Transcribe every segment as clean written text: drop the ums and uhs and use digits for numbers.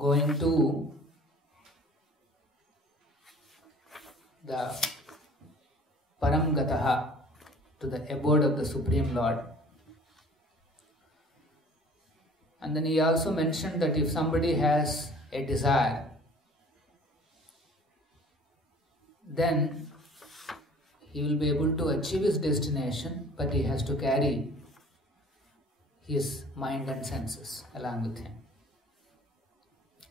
going to the Paramgataha, to the abode of the Supreme Lord. And then he also mentioned that if somebody has a desire, then he will be able to achieve his destination, but he has to carry his mind and senses along with him.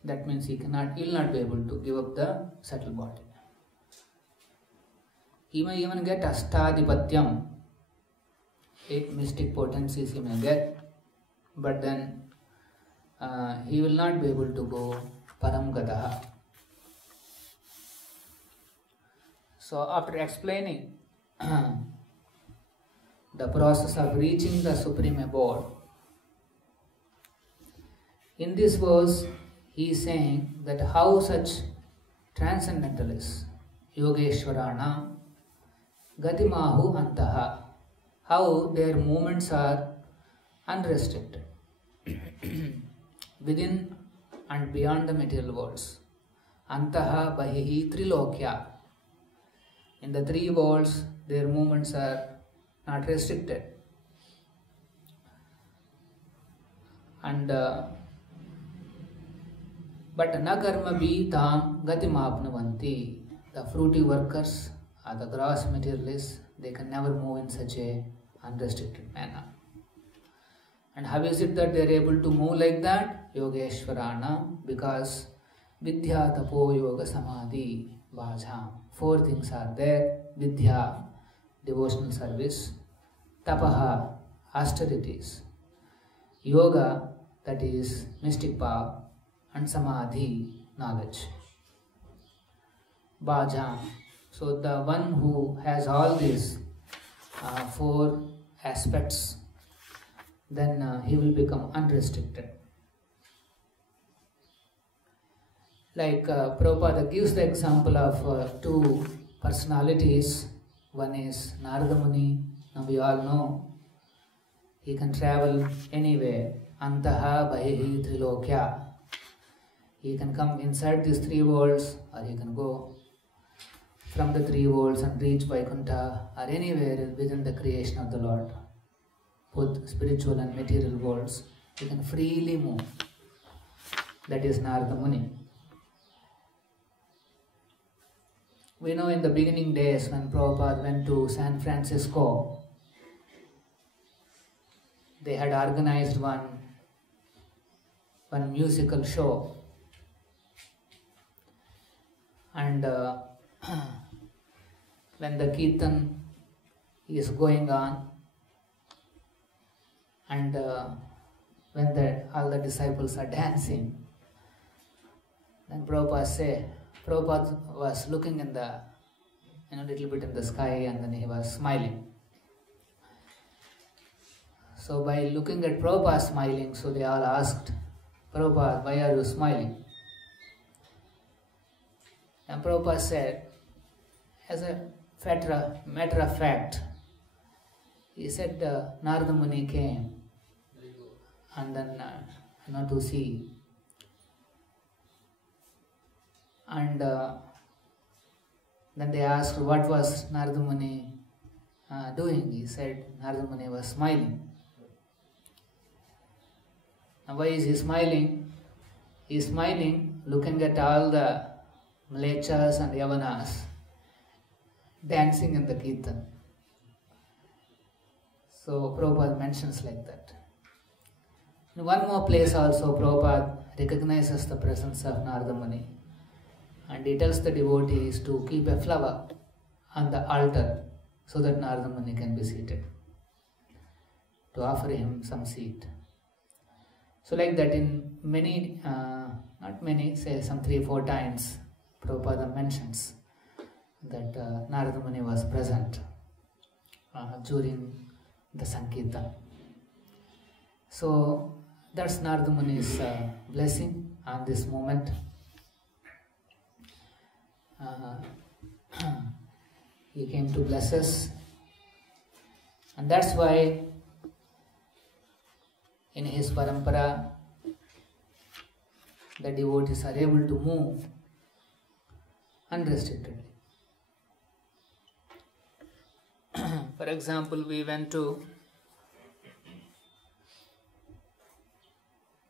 That means he will not be able to give up the subtle body. He may even get Astadipatyam, 8 mystic potencies he may get, but then he will not be able to go Paramgataha. So after explaining the process of reaching the Supreme Abode, in this verse he is saying that how such transcendentalists, Yogeshwarana, Gatimahu Antaha, how their movements are unrestricted within and beyond the material worlds. Antaha Bahihi Trilokya. In the 3 worlds, their movements are not restricted. And but na karma bhi tam gatimapnavanti. The fruitive workers or the gross materialists, they can never move in such a unrestricted manner. And how is it that they are able to move like that? Yogeshwarana, because Vidya Tapo Yoga Samadhi Bhajam. 4 things are there: Vidya, devotional service; Tapaha, austerities; Yoga, that is mystic power; and Samadhi, knowledge. Bhajam. So the one who has all these 4 aspects, then he will become unrestricted. Like Prabhupada gives the example of 2 personalities. One is Narada Muni. Now we all know he can travel anywhere. Antaha Bahihi Trilokya. He can come inside these 3 worlds, or he can go from the 3 worlds and reach Vaikuntha, or anywhere within the creation of the Lord. Both spiritual and material worlds, he can freely move. That is Narada Muni. We know in the beginning days when Prabhupada went to San Francisco, they had organized one musical show. And when the Kirtan is going on, and when all the disciples are dancing, then Prabhupada was looking in the, little bit in the sky, and then he was smiling. So by looking at Prabhupada smiling, so they all asked, Prabhupada, why are you smiling? And Prabhupada said, as a matter of fact, he said Narada Muni came, and then to see. And then they asked, what was Narada Muni doing? He said, Narada Muni was smiling. Now why is he smiling? He is smiling looking at all the Mlechas and Yavanas dancing in the Kirtan. So Prabhupada mentions like that. In one more place also Prabhupada recognizes the presence of Narada Muni, and he tells the devotees to keep a flower on the altar so that Narada Muni can be seated, to offer him some seat. So like that in many, not many, say some 3-4 times, Prabhupada mentions that Narada Muni was present during the Sankirtan. So that's Narada Muni's blessing on this moment. He came to bless us, and that's why in his parampara the devotees are able to move unrestrictedly. For example, we went to,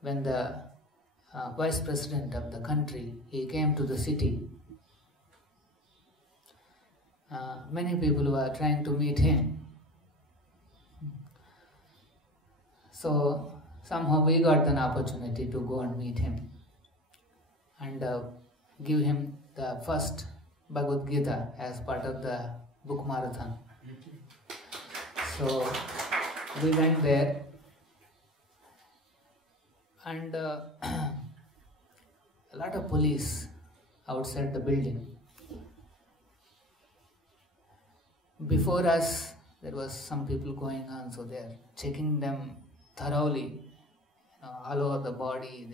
when the vice president of the country, he came to the city, many people were trying to meet him. So somehow we got an opportunity to go and meet him and give him the first Bhagavad Gita as part of the book marathon. So we went there, and a lot of police outside the building. Before us, there was some people going on, so they are checking them thoroughly, all over the body.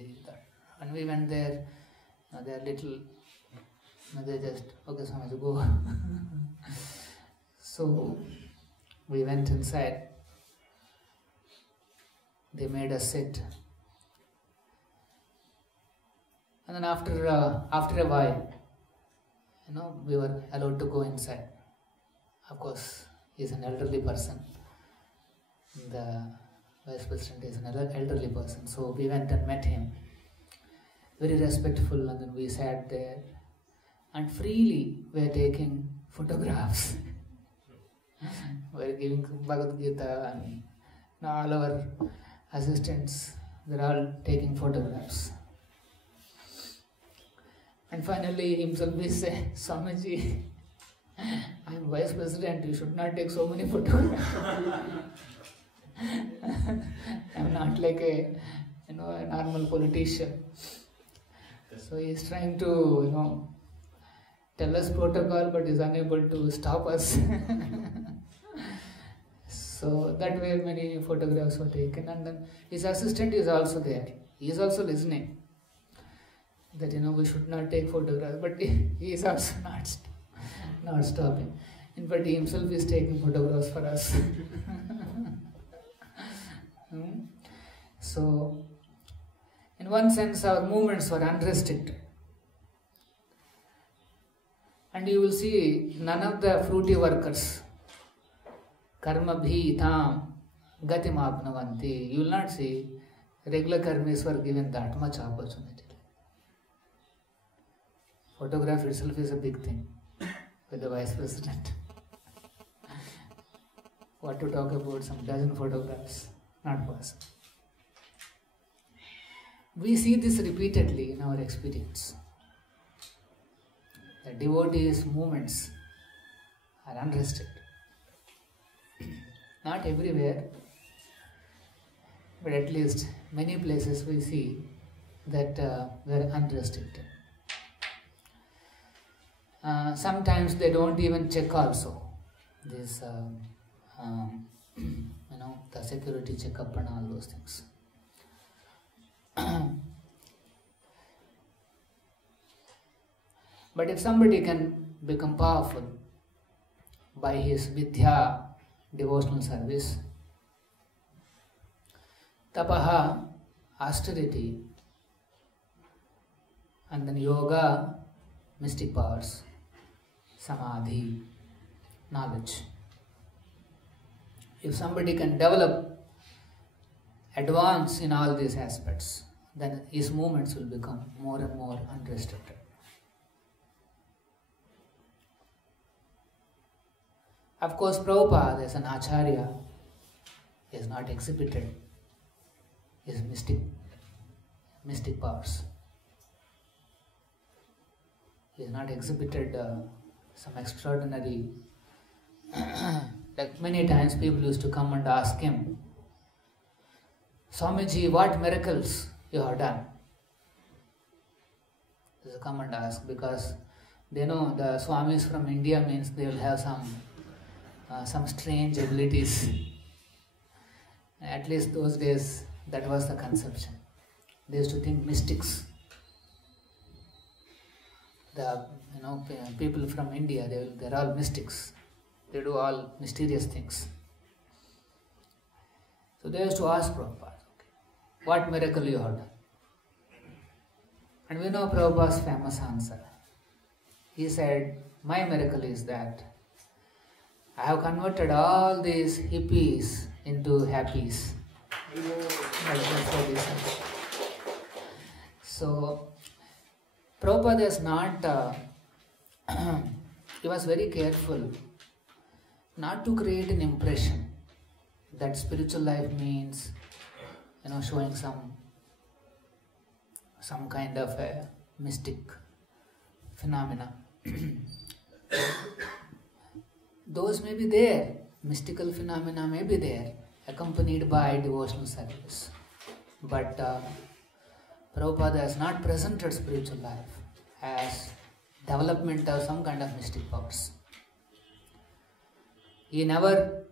And we went there, they are little, they just, okay, Swamy, go. So we went inside. They made us sit. And then after a while, we were allowed to go inside. Of course, he is an elderly person. The vice president is an elderly person. So we went and met him. Very respectful, and then we sat there. And freely we are taking photographs. We are giving Bhagavad Gita, and all our assistants, they are all taking photographs. And finally himself we say, Swamiji, I am vice president, you should not take so many photographs. I am not like a normal politician. So he is trying to tell us protocol, but is unable to stop us. So that way many photographs were taken, and then his assistant is also there. He is also listening that we should not take photographs, but he is also not stopping. In fact, he himself is taking photographs for us. So, in one sense, our movements were unrestricted. And you will see none of the fruitive workers, karma bhi tham gatim apnavanti, you will not see regular karmis were given that much opportunity. Photograph itself is a big thing with the vice president. What to talk about some dozen photographs? Not possible. We see this repeatedly in our experience. The devotees' movements are unrestricted. Not everywhere, but at least many places we see that they are unrestricted. Sometimes they don't even check also this, the security checkup and all those things. But if somebody can become powerful by his vidya, devotional service, tapaha, austerity, and then yoga, mystic powers, samadhi, knowledge. If somebody can develop, advance in all these aspects, then his movements will become more and more unrestricted. Of course, Prabhupada as an acharya is not exhibited his mystic powers. He has not exhibited some extraordinary, like many times people used to come and ask him, Swamiji, what miracles you have done? They used to come and ask because they know the Swamis from India means they will have some strange abilities. At least those days, that was the conception. They used to think mystics. The people from India, they're all mystics. They do all mysterious things. So they used to ask Prabhupada, okay, what miracle you have done? And we know Prabhupada's famous answer. He said, my miracle is that I have converted all these hippies into happies. That's what he said. So, Prabhupada is not, he was very careful not to create an impression that spiritual life means, showing some kind of a mystic phenomena. Those may be there, mystical phenomena may be there, accompanied by devotional service. But Prabhupada has not presented spiritual life as development of some kind of mystic powers. He never,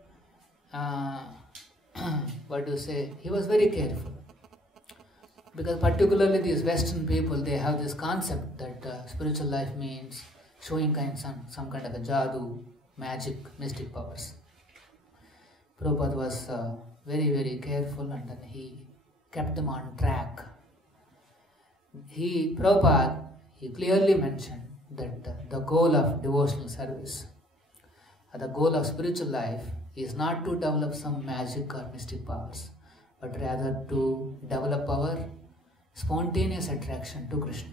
he was very careful. Because particularly these Western people, they have this concept that spiritual life means showing some kind of a jadoo, magic, mystic powers. Prabhupada was very, very careful, and then he kept them on track. Prabhupada clearly mentioned that the goal of devotional service, the goal of spiritual life is not to develop some magic or mystic powers, but rather to develop our spontaneous attraction to Krishna.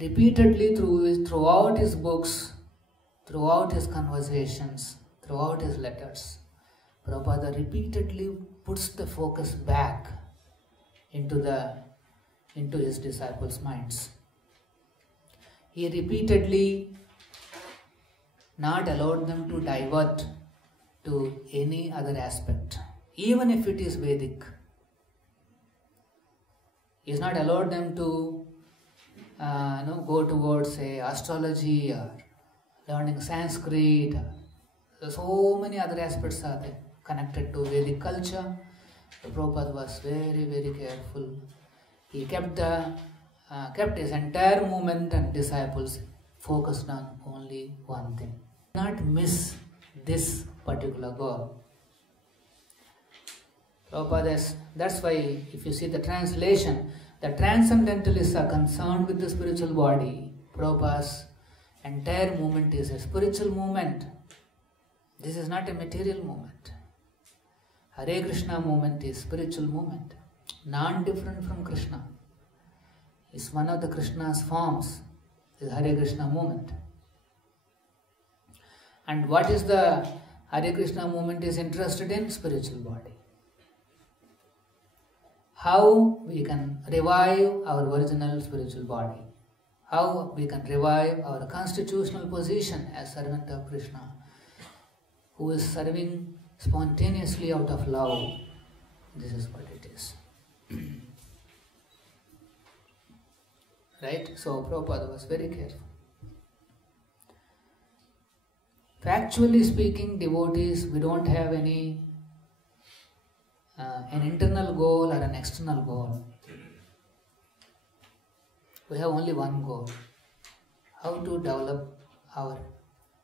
Repeatedly throughout his books, throughout his conversations, throughout his letters, Prabhupada repeatedly puts the focus back into his disciples' minds. He repeatedly not allowed them to divert to any other aspect, even if it is Vedic. He has not allowed them to go towards, say, astrology or learning Sanskrit. So many other aspects are there connected to Vedic culture. The Prabhupada was very, very careful. He kept his entire movement and disciples focused on only one thing. Do not miss this particular goal. Prabhupada, that's why if you see the translation, the transcendentalists are concerned with the spiritual body. Prabhupada's entire movement is a spiritual movement. This is not a material movement. Hare Krishna movement is spiritual movement, non-different from Krishna. It's one of the Krishna's forms, the Hare Krishna movement. And what is the Hare Krishna movement is interested in? Spiritual body. How we can revive our original spiritual body. How we can revive our constitutional position as servant of Krishna, who is serving spontaneously out of love. This is what it is. Right? So Prabhupada was very careful. Factually speaking, devotees, we don't have any an internal goal or an external goal. We have only one goal: how to develop our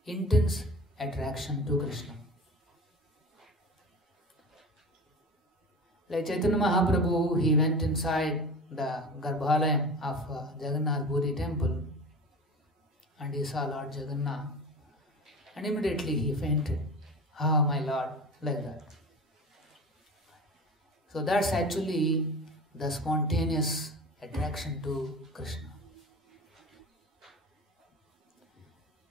intense attraction to Krishna. Like Chaitanya Mahaprabhu, he went inside the Garbhalayam of Jagannath Puri temple and he saw Lord Jagannath, and immediately he fainted. Ah, my Lord, like that. So that's actually the spontaneous attraction to Krishna.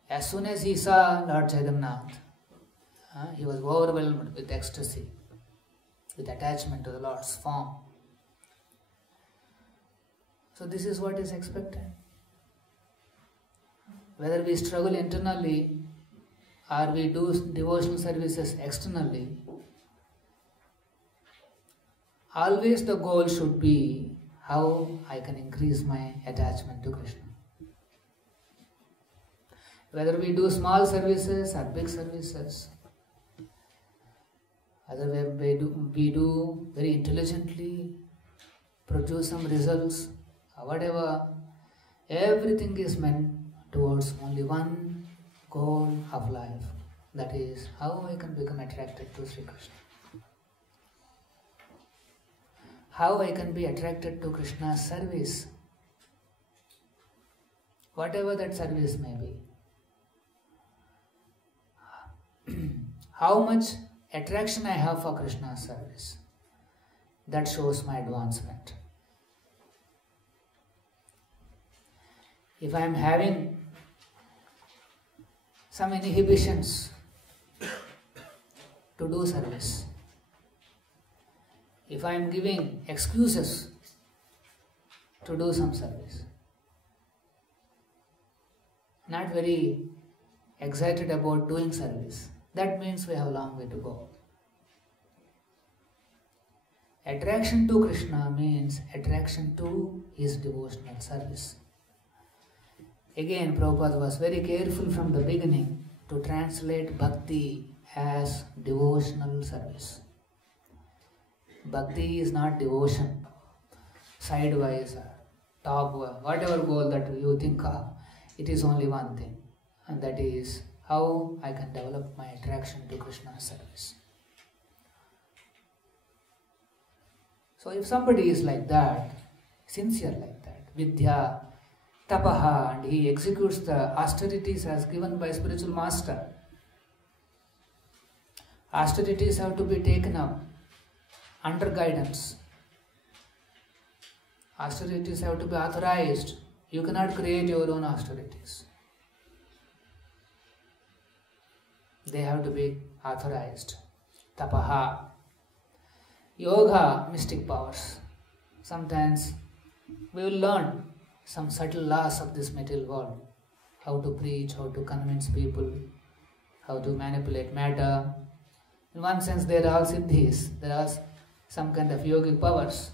As soon as he saw Lord Jagannath, he was overwhelmed with ecstasy, with attachment to the Lord's form. So this is what is expected. Whether we struggle internally or we do devotional services externally, always the goal should be how I can increase my attachment to Krishna. Whether we do small services or big services, whether we do very intelligently, produce some results, or whatever, everything is meant towards only one goal of life. That is, how I can become attracted to Sri Krishna. how I can be attracted to Krishna's service, whatever that service may be. How much attraction I have for Krishna's service, that shows my advancement. If I am having some inhibitions to do service, if I am giving excuses to do some service, not very excited about doing service, that means we have a long way to go. Attraction to Krishna means attraction to his devotional service. Again, Prabhupada was very careful from the beginning to translate bhakti as devotional service. Bhakti is not devotion, sidewise, top, whatever goal that you think of, it is only one thing, and that is how I can develop my attraction to Krishna's service. So if somebody is like that, sincere like that, vidya, tapaha, and he executes the austerities as given by spiritual master, austerities have to be taken up under guidance. Austerities have to be authorized. You cannot create your own austerities. They have to be authorized. Tapaha. Yoga, mystic powers. Sometimes we will learn some subtle laws of this material world. How to preach, how to convince people, how to manipulate matter. In one sense, they are all siddhis. There are some kind of yogic powers.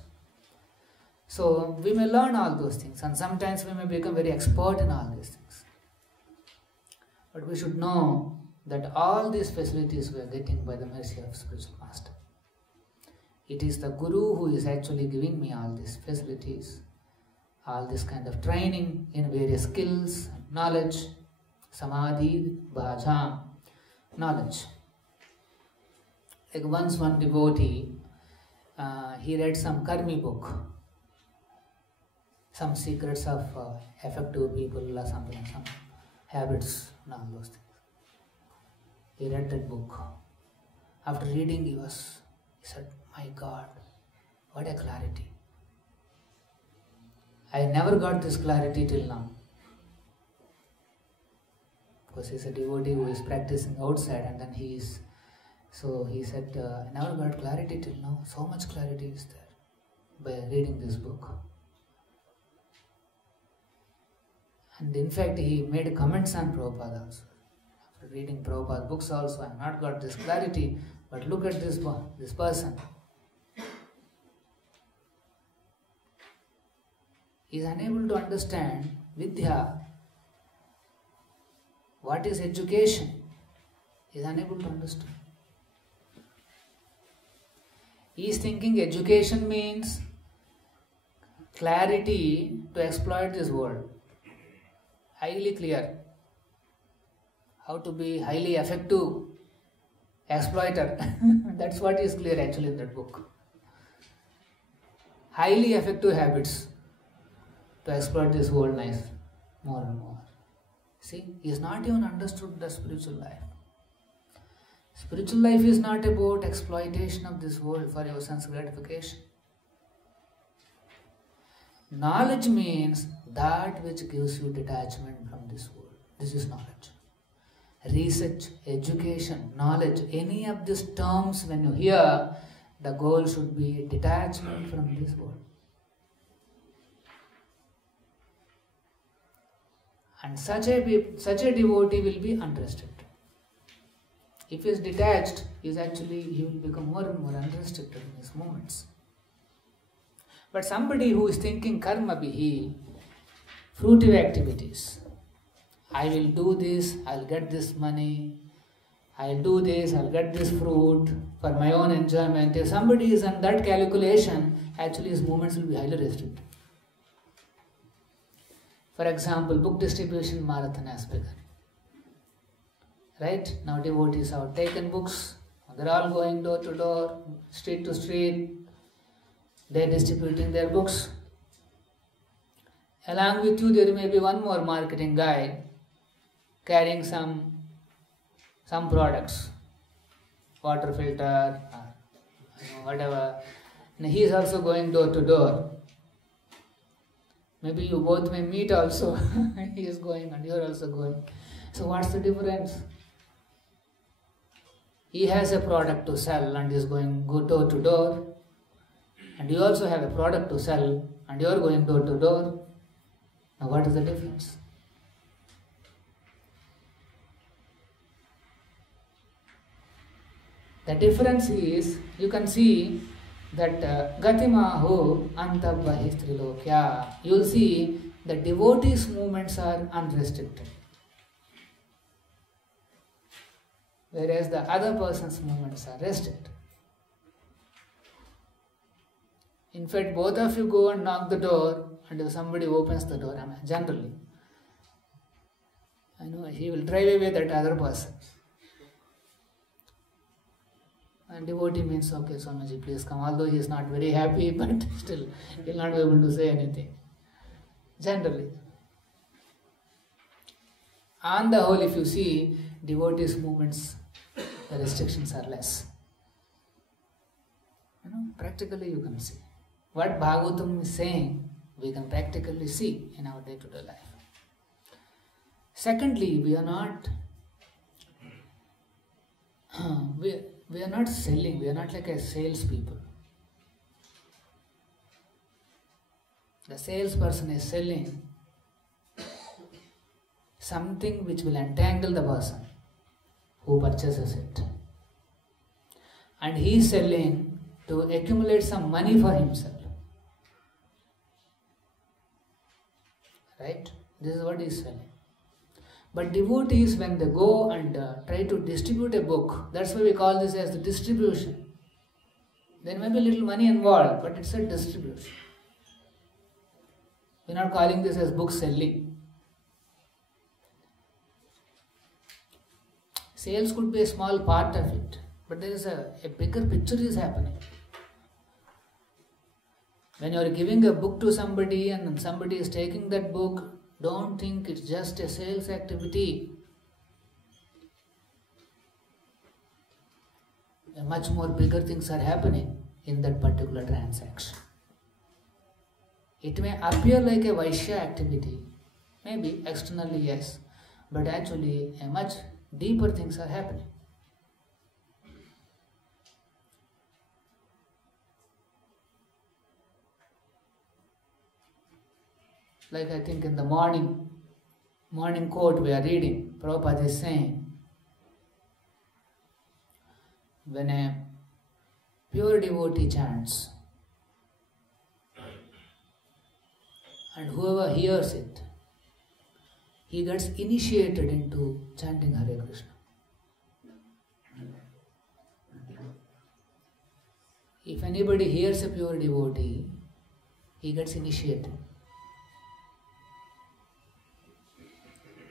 So we may learn all those things, and sometimes we may become very expert in all these things. But we should know that all these facilities we are getting by the mercy of spiritual master. It is the Guru who is actually giving me all these facilities, all this kind of training in various skills, knowledge, samadhi, bhajam, knowledge. Like once one devotee, he read some karmi book, some secrets of effective people or something, some habits and all those things. He read that book. After reading, he said, my God, what a clarity. I never got this clarity till now. Because he's a devotee who is practicing outside, and then he said, I never got clarity till now. So much clarity is there by reading this book. And in fact, he made comments on Prabhupada also. After reading Prabhupada books also, I have not got this clarity, but look at this person. He is unable to understand vidya. What is education? He is unable to understand. He is thinking education means clarity to exploit this world. Highly clear. How to be highly effective exploiter. That's what is clear actually in that book. Highly effective habits to exploit this world nice more and more. See, he has not even understood the spiritual life. Spiritual life is not about exploitation of this world for your sense gratification. Knowledge means that which gives you detachment from this world. This is knowledge. Research, education, knowledge, any of these terms when you hear, the goal should be detachment from this world. And such a devotee will be unrestricted. If he is detached, he will become more and more unrestricted in his movements. But somebody who is thinking karma bihi, fruitive activities, I will do this, I'll get this money, I'll do this, I'll get this fruit for my own enjoyment. If somebody is on that calculation, actually his movements will be highly restricted. For example, book distribution marathon has begun. Right? Now devotees have taken books, they're all going door to door, street to street, They are distributing their books. Along with you, there may be one more marketing guy carrying some products, water filter, whatever. And he is also going door to door. Maybe you both may meet also. He is going and you are also going. So what's the difference? He has a product to sell and is going door to door. And you also have a product to sell and you are going door to door. Now what is the difference? The difference is, you can see that Gatimahu Antabbahi Trilokya. You will see the devotees' movements are unrestricted, whereas the other person's movements are restricted. In fact, both of you go and knock the door, and if somebody opens the door, generally, he will drive away that other person. And devotee means, okay, Swamiji, please come. Although he is not very happy, but still, he will not be able to say anything. Generally. On the whole, if you see, devotees' movements, the restrictions are less. Practically you can see. What Bhagavatam is saying, we can practically see in our day-to-day life. Secondly, we are not selling, we are not like a salespeople. The salesperson is selling something which will entangle the person who purchases it. And he is selling to accumulate some money for himself. Right? This is what he is selling. But devotees, when they go and try to distribute a book, that's why we call this as the distribution. There may be a little money involved, but it's a distribution. We're not calling this as book selling. Sales could be a small part of it, but there is a bigger picture is happening. When you are giving a book to somebody and somebody is taking that book, don't think it's just a sales activity. Much more bigger things are happening in that particular transaction. It may appear like a Vaishya activity, maybe externally yes, but actually a much deeper things are happening. Like I think in the morning quote we are reading, Prabhupada is saying, when a pure devotee chants, and whoever hears it, he gets initiated into chanting Hare Krishna. If anybody hears a pure devotee, he gets initiated.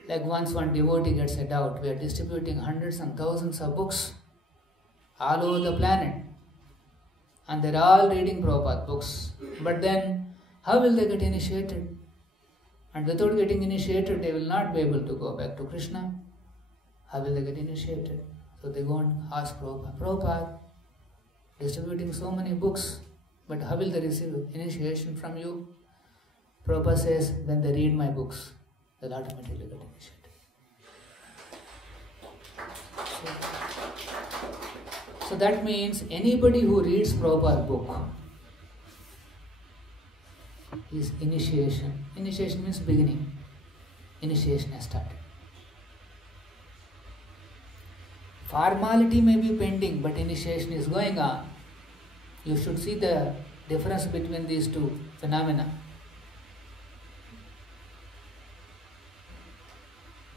Like once one devotee gets a doubt, we are distributing hundreds and thousands of books all over the planet, and they're all reading Prabhupada books. But then, how will they get initiated? And without getting initiated, they will not be able to go back to Krishna. How will they get initiated? So they go and ask Prabhupada, Prabhupada, distributing so many books, but how will they receive initiation from you? Prabhupada says, when they read my books, they'll automatically get initiated. So that means anybody who reads Prabhupada's book is initiation. Initiation means beginning. Initiation has started. Formality may be pending, but initiation is going on. You should see the difference between these two phenomena.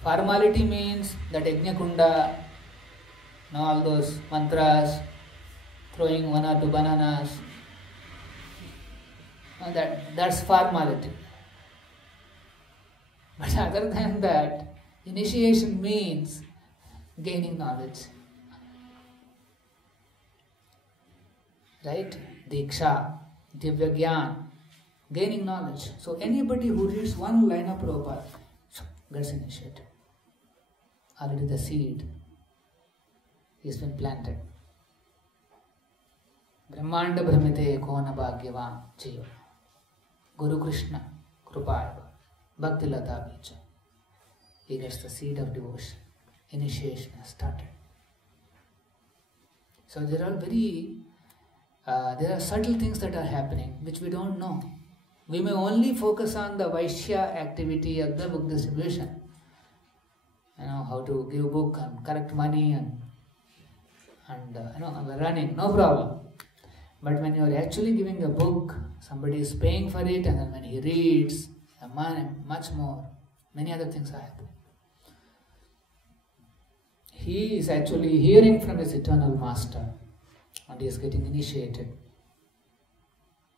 Formality means that Yajna Kunda, all those mantras, throwing one or two bananas, that's formality. But other than that, initiation means gaining knowledge. Right? Diksha. Divya Gyan, gaining knowledge. So anybody who reads one line of Prabhupada gets initiated. Already the seed has been planted. Brahmanda Brahmite Kona Bhagyavan Jiva. Guru Krishna Krupaya Bhakti Lata Bija. He gets the seed of devotion. Initiation has started. So there are subtle things that are happening which we don't know. We may only focus on the Vaishya activity of the book distribution. How to give book and collect money and running, no problem. But when you are actually giving a book, somebody is paying for it, and then when he reads, much more, many other things are happening. He is actually hearing from his eternal master, and he is getting initiated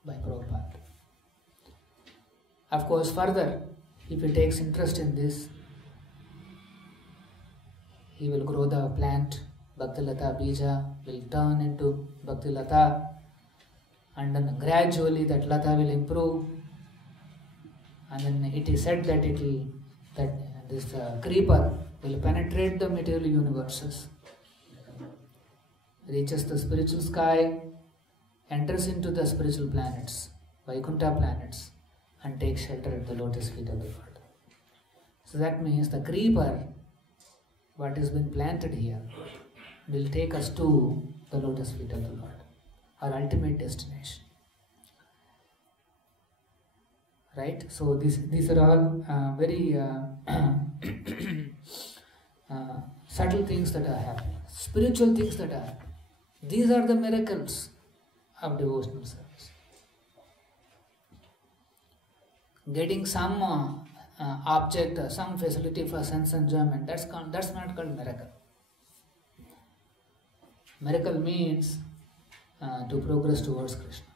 by Prabhupada. Of course, further, if he takes interest in this, he will grow the plant, Bhakti Lata Bija will turn into Bhakti Lata, and then gradually that Lata will improve, and then it is said that this creeper will penetrate the material universes, reaches the spiritual sky, enters into the spiritual planets, Vaikuntha planets, and takes shelter at the lotus feet of the Lord. So that means the creeper, what has been planted here, will take us to the lotus feet of the Lord, our ultimate destination. Right? So these are all very subtle things that are happening, spiritual things that are happening. These are the miracles of devotional service. Getting some object, some facility for sense enjoyment, that's not called miracle. Miracle means to progress towards Krishna.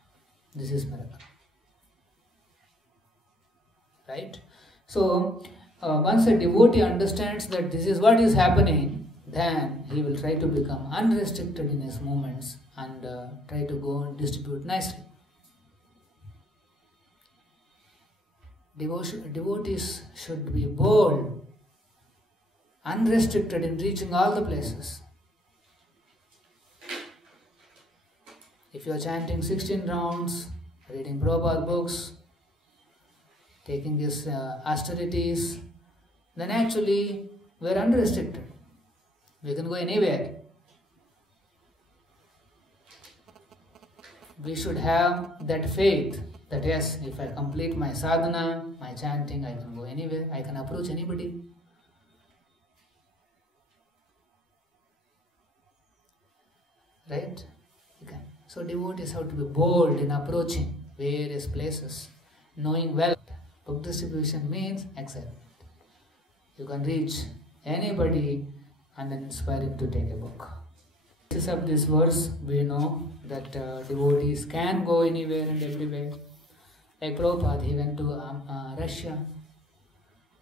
This is miracle. Right? So, once a devotee understands that this is what is happening, then he will try to become unrestricted in his movements and try to go and distribute nicely. Devotees should be bold, unrestricted in reaching all the places. If you are chanting 16 rounds, reading Prabhupada books, taking these austerities, then actually we are unrestricted. We can go anywhere. We should have that faith that yes, if I complete my sadhana, my chanting, I can go anywhere, I can approach anybody. Right? Okay. So devotees have to be bold in approaching various places, knowing well book distribution means excitement. You can reach anybody and then inspire him to take a book. Basis of this verse, we know that devotees can go anywhere and everywhere. Like Prabhupada, he went to Russia.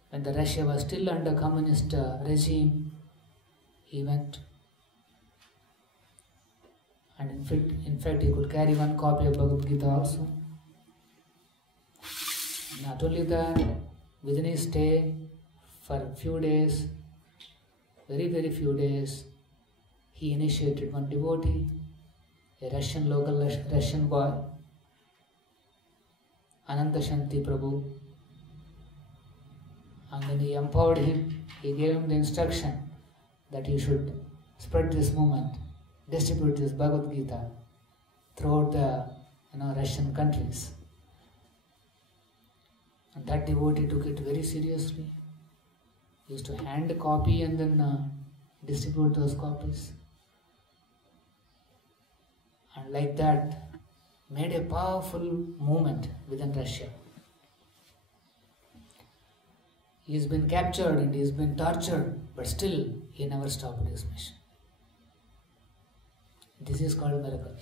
When the Russia was still under communist regime, he went. And in fact, he could carry one copy of Bhagavad Gita also. Not only that, within his stay for a few days, very, very few days, he initiated one devotee, a local Russian boy, Ananta Shanti Prabhu, and then he empowered him. He gave him the instruction that he should spread this movement, distribute this Bhagavad Gita throughout the Russian countries. And that devotee took it very seriously. He used to hand a copy and then distribute those copies. And like that, made a powerful movement within Russia. He has been captured and he has been tortured, but still he never stopped his mission. This is called miracle.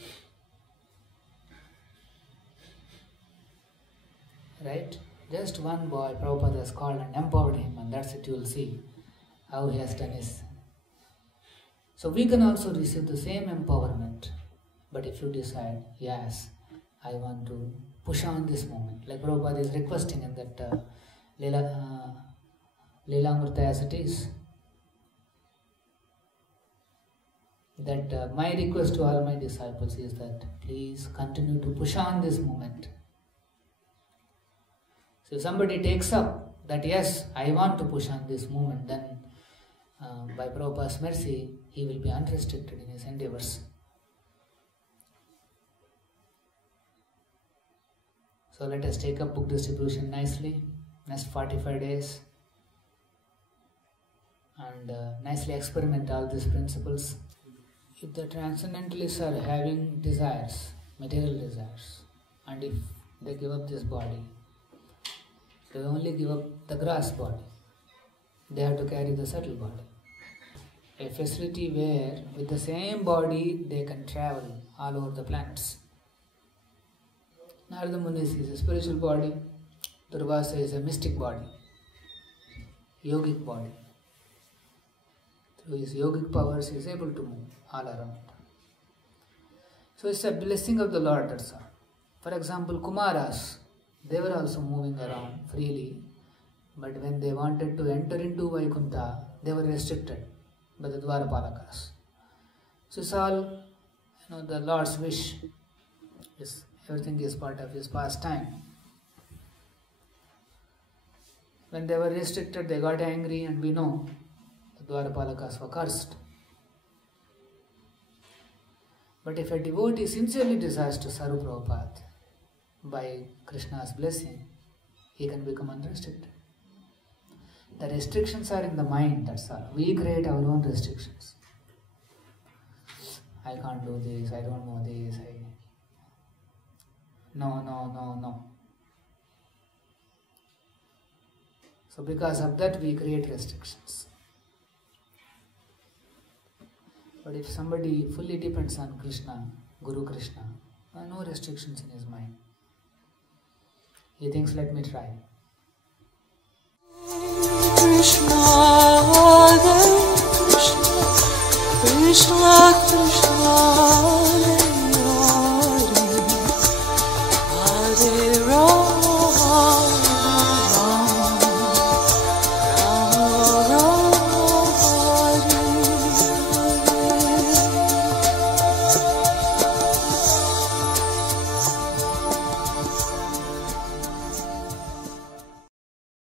Right? Just one boy, Prabhupada has called and empowered him, and that's it, you will see how he has done his. So we can also receive the same empowerment, but if you decide, yes, I want to push on this movement. Like Prabhupada is requesting in that Leelamrita as it is, that my request to all my disciples is that please continue to push on this movement. So if somebody takes up that yes, I want to push on this movement, then by Prabhupada's mercy, he will be unrestricted in his endeavors. So let us take up book distribution nicely, next 45 days, and nicely experiment all these principles. If the transcendentalists are having desires, material desires, and if they give up this body, they only give up the grass body. They have to carry the subtle body. A facility where with the same body they can travel all over the planets. Narada Muni is a spiritual body, Durvasa is a mystic body, yogic body. Through his yogic powers he is able to move all around. So it's a blessing of the Lord, that's all. For example, Kumaras, they were also moving around freely, but when they wanted to enter into Vaikuntha, they were restricted by the Dwarapalakas. So it's all, the Lord's wish. Everything is part of his pastime. When they were restricted, they got angry, and we know the Dwarapalakas were cursed. But if a devotee sincerely desires to serve Prabhupada, by Krishna's blessing, he can become unrestricted. The restrictions are in the mind, that's all. We create our own restrictions. I can't do this, I don't know this, No. So because of that we create restrictions. But if somebody fully depends on Krishna, Guru Krishna, no restrictions in his mind. He thinks, let me try. Krishna, Hare Krishna, Krishna Krishna.